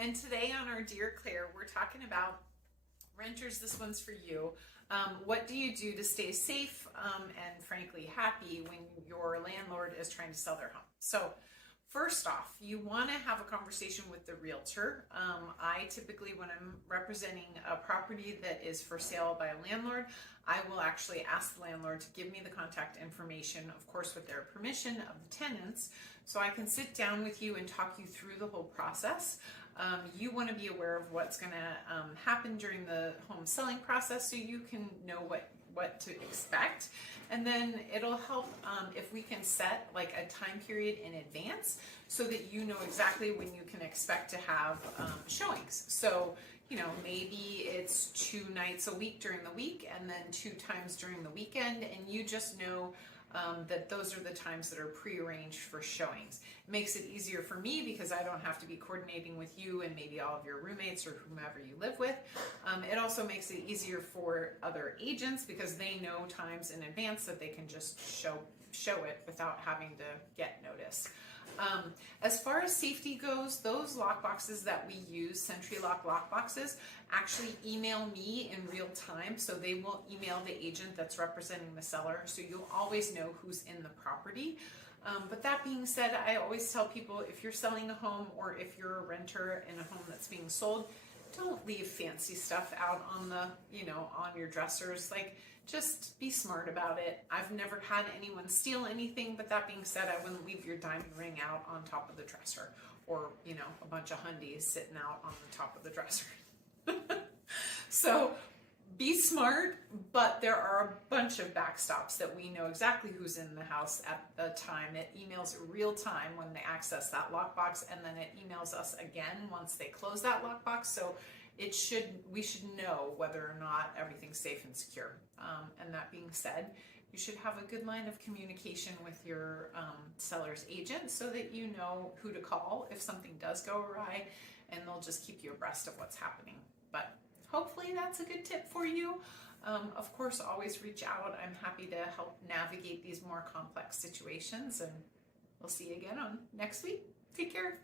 And today on our Dear Claire, we're talking about renters. This one's for you. What do you do to stay safe and frankly happy when your landlord is trying to sell their home? So first off, you want to have a conversation with the realtor. I typically, when I'm representing a property that is for sale by a landlord, I will actually ask the landlord to give me the contact information, of course with their permission, of the tenants, so I can sit down with you and talk you through the whole process. You want to be aware of what's going to happen during the home selling process so you can know what to expect. And then it'll help if we can set like a time period in advance so that you know exactly when you can expect to have showings. So, you know, maybe it's 2 nights a week during the week and then 2 times during the weekend, and you just know that those are the times that are prearranged for showings. It makes it easier for me because I don't have to be coordinating with you and maybe all of your roommates or whomever you live with. It also makes it easier for other agents because they know times in advance that they can just show it without having to get notice. As far as safety goes, those lock boxes that we use, SentryLock lock boxes, actually email me in real time. So they will email the agent that's representing the seller. So you'll always know who's in the property. But that being said, I always tell people, if you're selling a home or if you're a renter in a home that's being sold, don't leave fancy stuff out on the, on your dressers. Like, just be smart about it. I've never had anyone steal anything, but that being said, I wouldn't leave your diamond ring out on top of the dresser or, a bunch of hundies sitting out on the top of the dresser. So be smart, but there are a bunch of backstops that we know exactly who's in the house at the time. It emails real time when they access that lockbox, and then it emails us again once they close that lockbox. So we should know whether or not everything's safe and secure. And that being said, you should have a good line of communication with your seller's agent so that you know who to call if something does go awry, and they'll just keep you abreast of what's happening. But hopefully that's a good tip for you. Of course, always reach out. I'm happy to help navigate these more complex situations, and we'll see you again on next week. Take care.